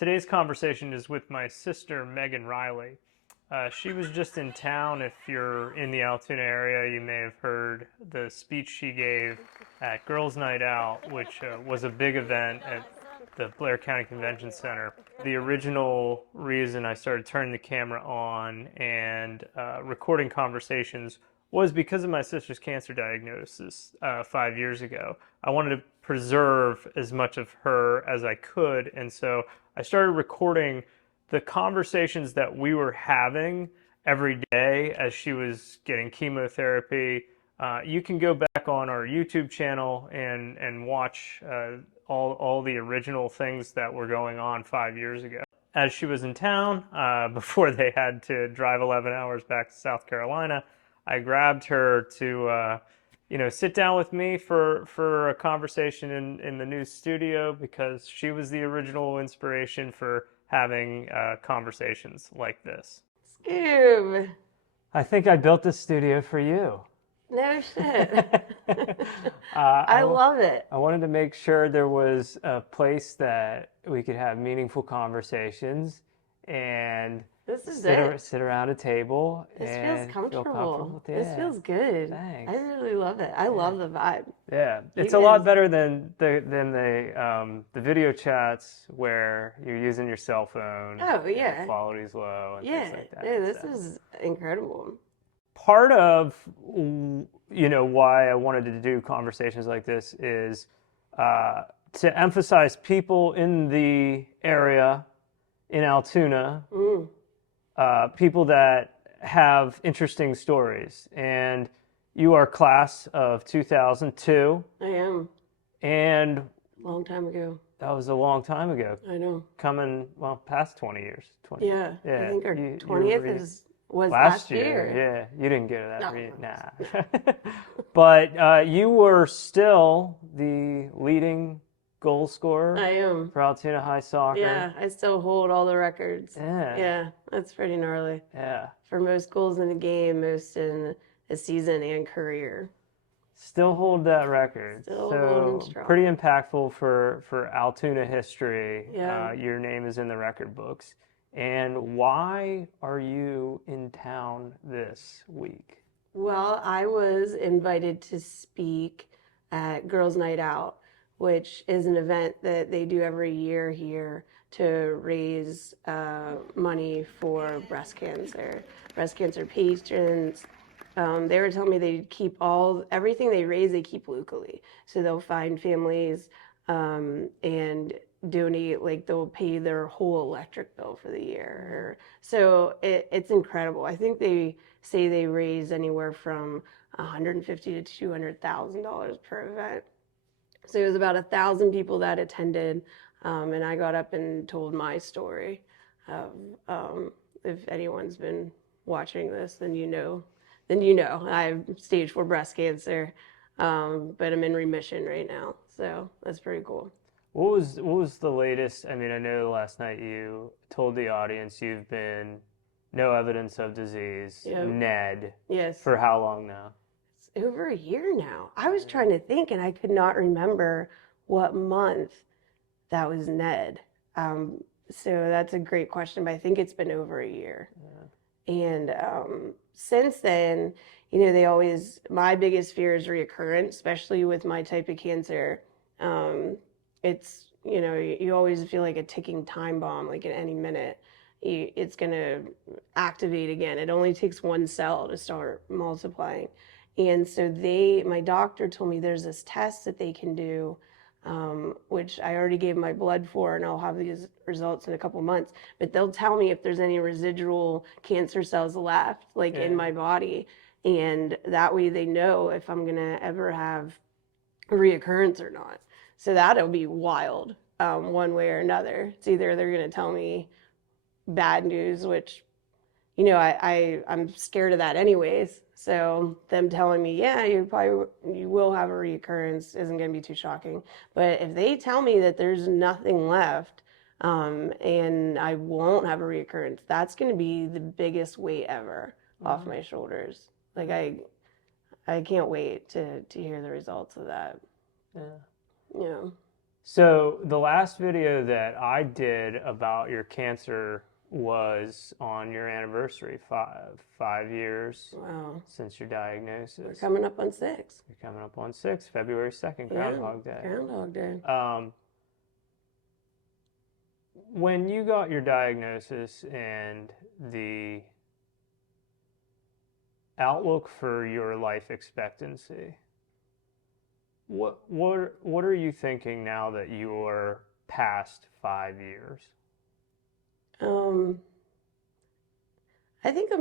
Today's conversation is with my sister, Meghan Reilly. She was just in town. If you're in the Altoona area, you may have heard the speech she gave at Girls' Night Out, which was a big event at the Blair County Convention Center. The original reason I started turning the camera on and recording conversations was because of my sister's cancer diagnosis 5 years ago. I wanted to preserve as much of her as I could, and so I started recording the conversations that we were having every day as she was getting chemotherapy. You can go back on our YouTube channel and watch all the original things that were going on 5 years ago. As she was in town, before they had to drive 11 hours back to South Carolina, I grabbed her to sit down with me for a conversation in the new studio, because she was the original inspiration for having conversations like this. Scoob. I think I built this studio for you. No shit. I love it. I wanted to make sure there was a place that we could have meaningful conversations and This is sit around a table This and feels comfortable. feel comfortable. Yeah. This feels good. Thanks. I really love it. I love the vibe. Yeah, it's You a lot guys- better than the video chats where you're using your cell phone. Oh, and yeah. the quality's low and Yeah, things like that. no, this So is incredible. part of why I wanted to do conversations like this is to emphasize people in the area in Altoona, people that have interesting stories. And you are class of 2002, I am. and Long time ago. that was a long time ago, I know. coming, past 20 years. 20. Yeah. I think our you 20th were was last last year. Yeah, you didn't go to that. No. Nah. But you were still the leading goal scorer I am. for Altoona High Soccer. Yeah, I still hold all the records. Yeah. Yeah, that's pretty gnarly. Yeah. For most goals in a game, most in a season and career. Still hold that record. Still so holding strong. pretty impactful for Altoona history. Yeah. Your name is in the record books. And why are you in town this week? Well, I was invited to speak at Girls' Night Out, which is an event that they do every year here to raise money for breast cancer. Breast cancer patients. They were telling me they keep everything they raise, they keep locally. So they'll find families and donate, like they'll pay their whole electric bill for the year. So it's incredible. I think they say they raise anywhere from $150,000 to $200,000 per event. So it was about 1,000 people that attended, and I got up and told my story. If anyone's been watching this, then you know. I have stage 4 breast cancer, but I'm in remission right now. So that's pretty cool. What was the latest? I mean, I know last night you told the audience you've been no evidence of disease, Yep. NED. Yes. For how long now? It's over a year now. I was trying to think, and I could not remember what month that was NED. So that's a great question, but I think it's been over a year. Yeah. And since then, my biggest fear is reoccurrence, especially with my type of cancer. It's, you always feel like a ticking time bomb, like at any minute, it's going to activate again. It only takes one cell to start multiplying. And so my doctor told me there's this test that they can do, which I already gave my blood for, and I'll have these results in a couple months. But they'll tell me if there's any residual cancer cells left, in my body. And that way they know if I'm going to ever have a reoccurrence or not. So that'll be wild, one way or another. It's either they're going to tell me bad news, which, I'm scared of that anyways. So them telling me, yeah, you will have a reoccurrence isn't going to be too shocking. But if they tell me that there's nothing left, and I won't have a reoccurrence, that's going to be the biggest weight ever off my shoulders. Like I can't wait to hear the results of that. Yeah. Yeah. So the last video that I did about your cancer was on your anniversary, 5 years Wow. since your We're diagnosis. coming up on 6. You're coming up on 6, February 2nd, Yeah, Groundhog Day. Groundhog Day. When you got your diagnosis and the outlook for your life expectancy, what are you thinking now that you're past 5 years? I think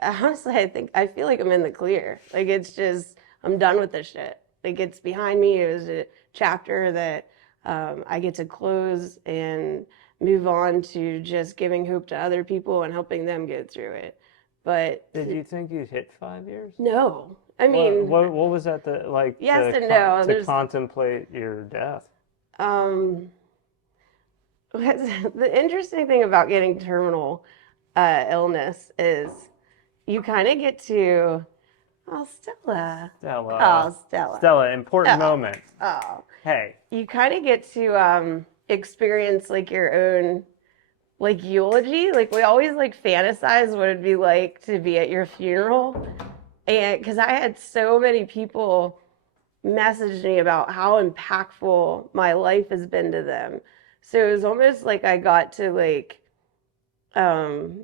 honestly, I feel like I'm in the clear. Like, it's just, I'm done with this shit. Like, it's behind me. It was a chapter that I get to close and move on to just giving hope to other people and helping them get through it. But Did you think you'd hit 5 years? no, I mean, what was that like yes and no. to contemplate your death? Um, the interesting thing about getting terminal illness is you kind of get to, oh, Stella. Oh, Stella. Stella, important moment. Oh. Hey. You kind of get to experience like your own like eulogy. Like, we always like fantasize what it'd be like to be at your funeral. And because I had so many people message me about how impactful my life has been to them. So it was almost like I got to like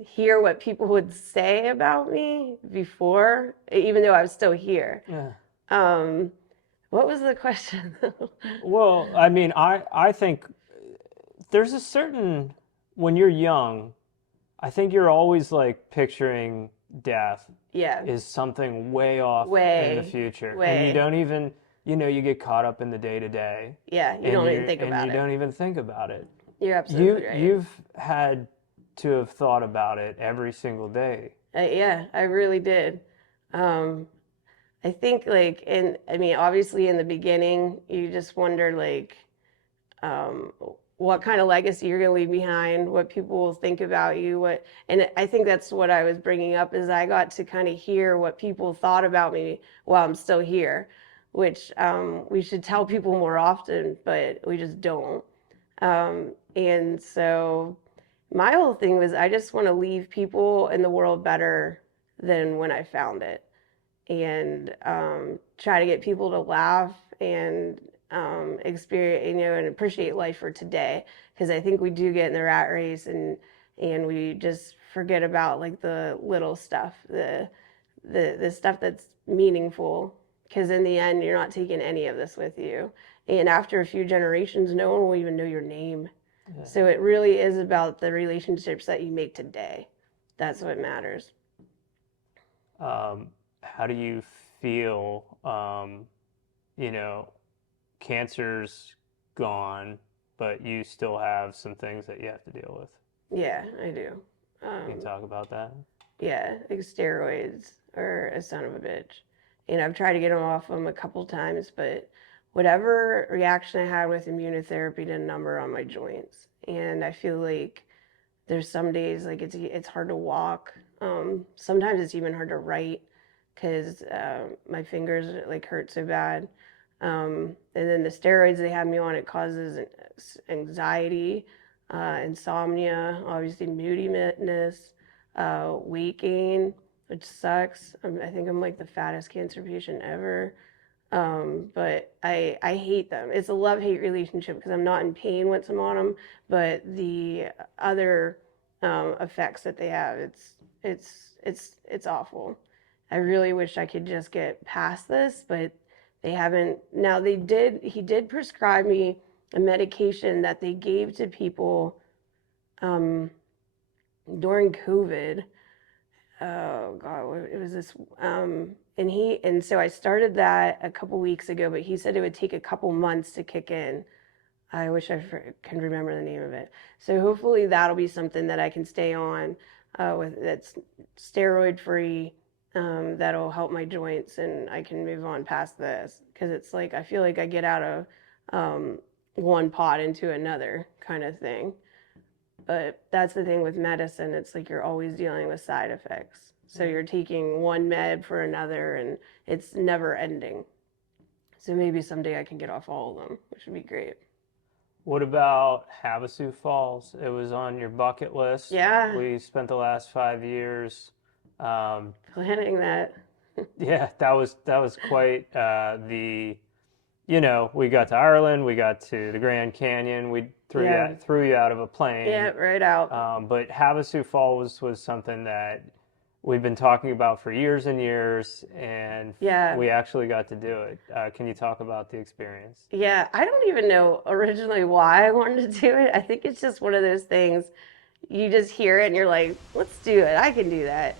hear what people would say about me before, even though I was still here. Yeah. What was the question? Well, I mean, I think there's a certain, when you're young, I think you're always like picturing death is something way off in the future. And you don't even, you get caught up in the day to day. Yeah, you don't even think about it. And you don't even think about it. You're absolutely right. You've had to have thought about it every single day. Yeah, I really did. I think like, I mean, obviously in the beginning, you just wonder like, what kind of legacy you're going to leave behind, what people will think about you, and I think that's what I was bringing up, is I got to kind of hear what people thought about me while I'm still here, which we should tell people more often, but we just don't. And so my whole thing was, I just want to leave people in the world better than when I found it, and try to get people to laugh and experience, and appreciate life for today. Because I think we do get in the rat race, and we just forget about like the little stuff, the stuff that's meaningful. Because in the end, you're not taking any of this with you, and after a few generations, no one will even know your name. Yeah. So it really is about the relationships that you make today. That's what matters. How do you feel, cancer's gone, but you still have some things that you have to deal with? Yeah, I do. Can you talk about that? Yeah, like steroids are a son of a bitch. And I've tried to get them off them a couple times, but whatever reaction I had with immunotherapy did a number on my joints. And I feel like there's some days like it's hard to walk. Sometimes it's even hard to write because my fingers like hurt so bad. And then the steroids they have me on, it causes anxiety, insomnia, obviously moodiness, weight gain, which sucks. I think I'm like the fattest cancer patient ever. But I hate them. It's a love-hate relationship because I'm not in pain once I'm on them, but the other effects that they have, it's awful. I really wish I could just get past this, but they haven't. Now he did prescribe me a medication that they gave to people during COVID. Oh God, it was this, and so I started that a couple weeks ago, but he said it would take a couple months to kick in. I wish I can remember the name of it. So hopefully that'll be something that I can stay on with, that's steroid free. That'll help my joints, and I can move on past this, because it's like I feel like I get out of one pot into another kind of thing. But that's the thing with medicine, it's like you're always dealing with side effects. So you're taking one med for another, and it's never ending. So maybe someday I can get off all of them, which would be great. What about Havasu Falls? It was on your bucket list. Yeah, We spent the last 5 years. Um, planning that. yeah, that was quite the. We got to Ireland, we got to the Grand Canyon. We Yeah, threw you out of a yeah, plane. right out. But Havasu Falls was something that we've been talking about for years and years, and Yeah, we actually got to do it. Can you talk about the experience? yeah. I don't even know originally why I wanted to do it. I think it's just one of those things you just hear it and you're like, let's do it. I can do that.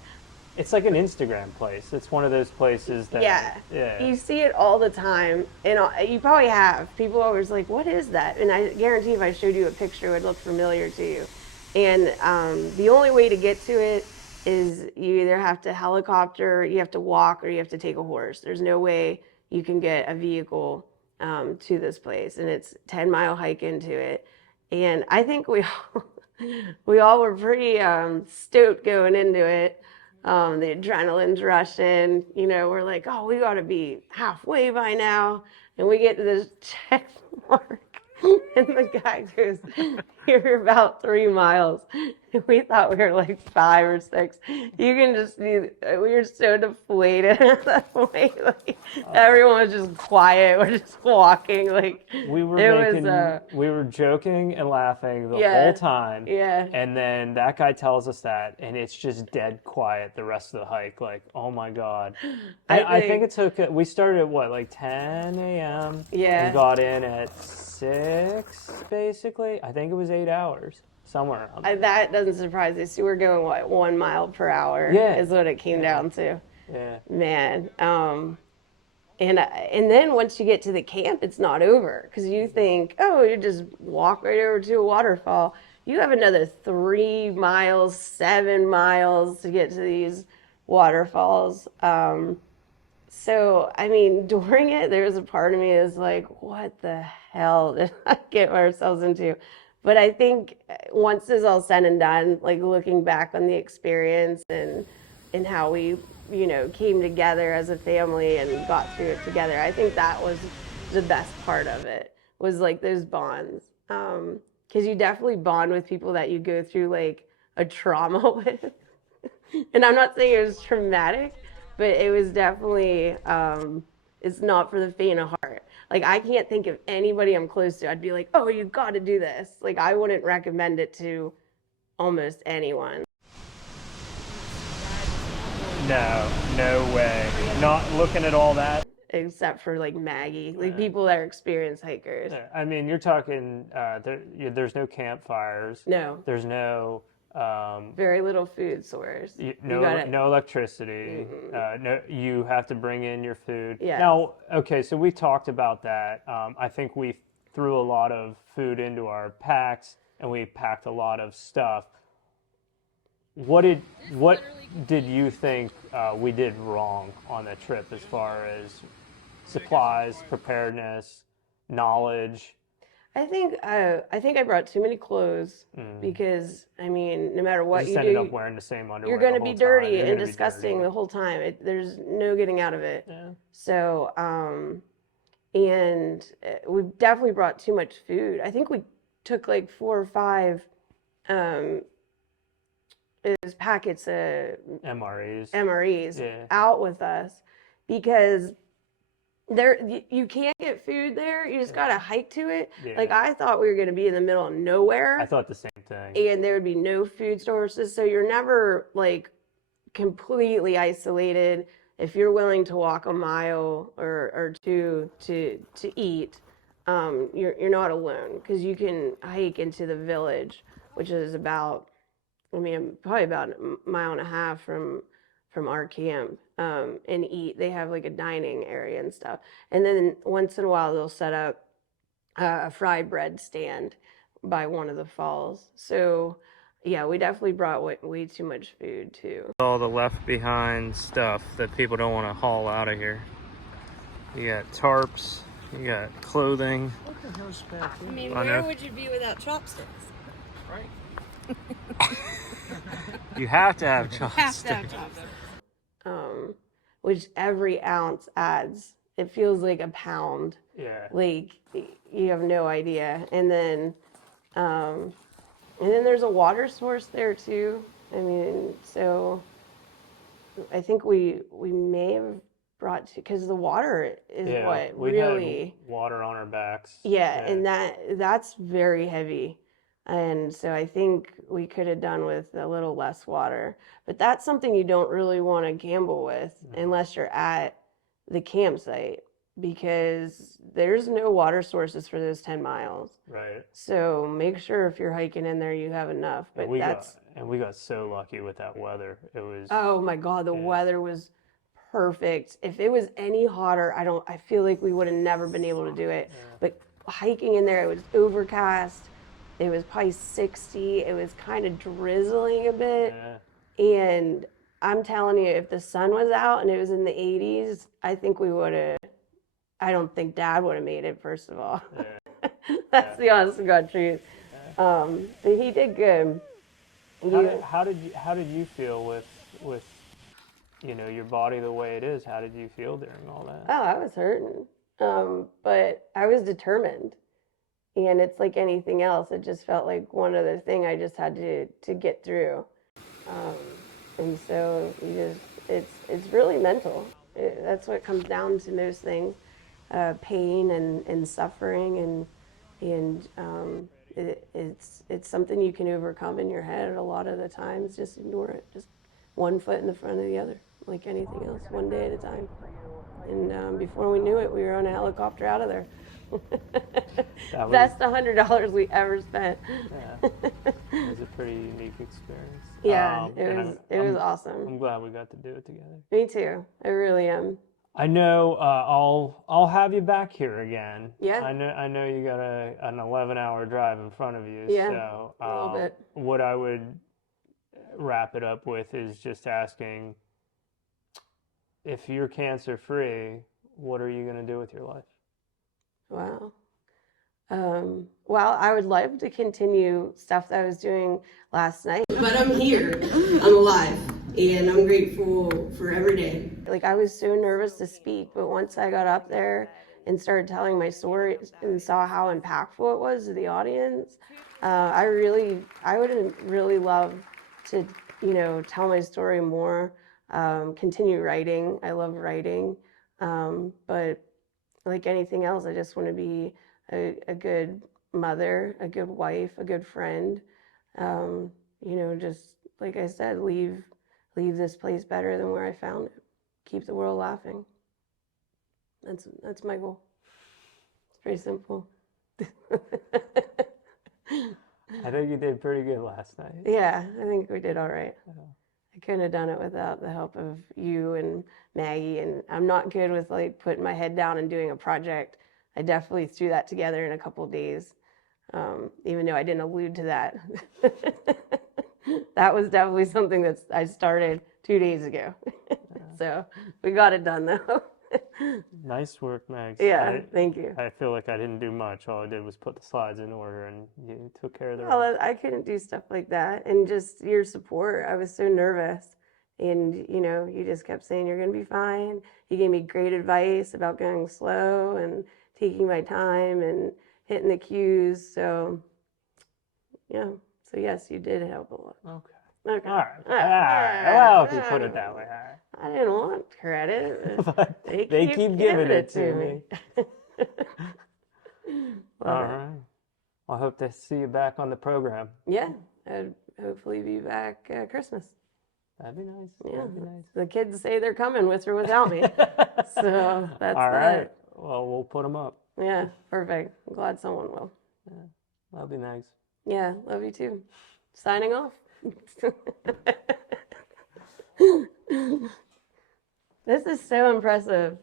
It's like an Instagram place. It's one of those places that, Yeah, yeah, you see it all the time, and you probably have. People are always like, "What is that?" And I guarantee, if I showed you a picture, it would look familiar to you. And the only way to get to it is you either have to helicopter, you have to walk, or you have to take a horse. There's no way you can get a vehicle to this place, and it's 10-mile hike into it. And I think we all, we all were pretty stoked going into it. The adrenaline's rushing. We're like, oh, we got to be halfway by now. And we get to this check mark. And the guy goes, you're about 3 miles. And we thought we were like 5 or 6. You can just see, we were so deflated at that point. Like, everyone was just quiet. We're just walking. Like, we were it making, was, we were joking and laughing the yeah, whole time. yeah. And then that guy tells us that, and it's just dead quiet the rest of the hike. Like, oh my God. I think it took, we started at what, like 10 a.m. Yeah. and got in at 6, basically. I think it was 8 hours, somewhere around there. That doesn't surprise me. So we're going, what, 1 mile per hour Yeah. is what it came down to. Yeah. Man. And then once you get to the camp, it's not over, because you think, oh, you just walk right over to a waterfall. You have another 3 miles, 7 miles to get to these waterfalls. So, I mean, during it, there was a part of me is like, what the hell did I get ourselves into? But I think once it's all said and done, like looking back on the experience and how we, came together as a family and got through it together, I think that was the best part of it, was like those bonds. Because you definitely bond with people that you go through like a trauma with. And I'm not saying it was traumatic, but it was definitely, it's not for the faint of heart. Like, I can't think of anybody I'm close to I'd be like, oh, you got to do this. Like, I wouldn't recommend it to almost anyone. No way. Not looking at all that. Except for like Maggie, like people that are experienced hikers. Yeah, I mean, you're talking, there's no campfires. No. There's no, Very little food source. no electricity. No, you have to bring in your food. Yeah. Now, okay, so we talked about that. I think we threw a lot of food into our packs, and we packed a lot of stuff. What did you think we did wrong on the trip as far as supplies, preparedness, knowledge? I think I brought too many clothes because, I mean, no matter what you ended do, up wearing the same underwear. you're going to be dirty and be disgusting the whole time. There's no getting out of it. Yeah. So, and we definitely brought too much food. I think we took like 4 or 5 packets of MREs Yeah. out with us, because you can't get food there. You just gotta hike to it. Yeah. Like, I thought we were gonna be in the middle of nowhere. I thought the same thing. And there would be no food sources, so you're never like completely isolated. If you're willing to walk a mile or 2 to eat, you're not alone, because you can hike into the village, which is about, I mean, probably about a mile and a half from our camp, and eat. They have like a dining area and stuff. And then once in a while, they'll set up a fried bread stand by one of the falls. So, yeah, we definitely brought way too much food, too. All the left behind stuff that people don't want to haul out of here. You got tarps, you got clothing. What the hell's back there? I mean, I where know. would you be without chopsticks? Right? You have to have Have chopsticks. to have chopsticks. Which every ounce adds. It feels like a pound Yeah. Like you have no idea. And then there's a water source there too. I mean, so I think we may have brought because the water is Yeah, what we really, had water on our backs. yeah, and that's very heavy. And so I think we could have done with a little less water. But that's something you don't really want to gamble with unless you're at the campsite because there's no water sources for those 10 miles. Right. So make sure if you're hiking in there you have enough. But we got so lucky with that weather. It was oh my God, the weather was perfect. If it was any hotter, I feel like we would have never been able to do it. But hiking in there, it was overcast. It was probably 60. It was kind of drizzling a bit. And I'm telling you, if the sun was out and it was in the 80s, I think we would have, I don't think Dad would have made it, first of all. That's the honest to God truth. But he did good. How did you feel with your body the way it is? How did you feel during all that? Oh, I was hurting. But I was determined. And it's like anything else. It just felt like one other thing I just had to get through. And so it's really mental. That's what comes down to most things. Pain and suffering and it's something you can overcome in your head a lot of the times. Just ignore it. Just one foot in the front of the other, like anything else, one day at a time. And before we knew it, we were on a helicopter out of there. Best $100 we ever spent. Yeah. It was a pretty unique experience. Yeah, it was awesome. I'm glad we got to do it together. Me too. I really am. I know I'll have you back here again. Yeah. I know you got an 11-hour drive in front of you. Yeah, So a little bit. What I would wrap it up with is just asking, if you're cancer free, what are you going to do with your life? Wow. Well, I would love to continue stuff that I was doing last night. But I'm here. I'm alive. And I'm grateful for every day. Like, I was so nervous to speak, but once I got up there and started telling my story and saw how impactful it was to the audience, I would really love to, tell my story more, continue writing. I love writing. But like anything else, I just want to be a good mother, a good wife, a good friend. Just like I said, leave this place better than where I found it. Keep the world laughing. That's my goal. It's pretty simple. I think you did pretty good last night. Yeah, I think we did all right. I couldn't have done it without the help of you and Maggie, and I'm not good with like putting my head down and doing a project. I definitely threw that together in a couple of days, even though I didn't allude to that. That was definitely something that I started 2 days ago. So we got it done though. Nice work, Max. Yeah, thank you. I feel like I didn't do much. All I did was put the slides in order, and you took care of the rest. Well, I couldn't do stuff like that. And just your support. I was so nervous. And, you just kept saying, you're going to be fine. You gave me great advice about going slow and taking my time and hitting the cues. So, yeah. So, yes, you did help a lot. Okay. Okay. All right. Well, if you put it that way. All right. I didn't want credit. But they keep giving it to me. All right. I hope to see you back on the program. Yeah. I'd hopefully be back Christmas. That'd be nice. Yeah. That'd be nice. The kids say they're coming with or without me. So that's all right. that. Well, we'll put them up. Yeah. Perfect. I'm glad someone will. Yeah. That'd be nice. Yeah. Love you too. Signing off. This is so impressive.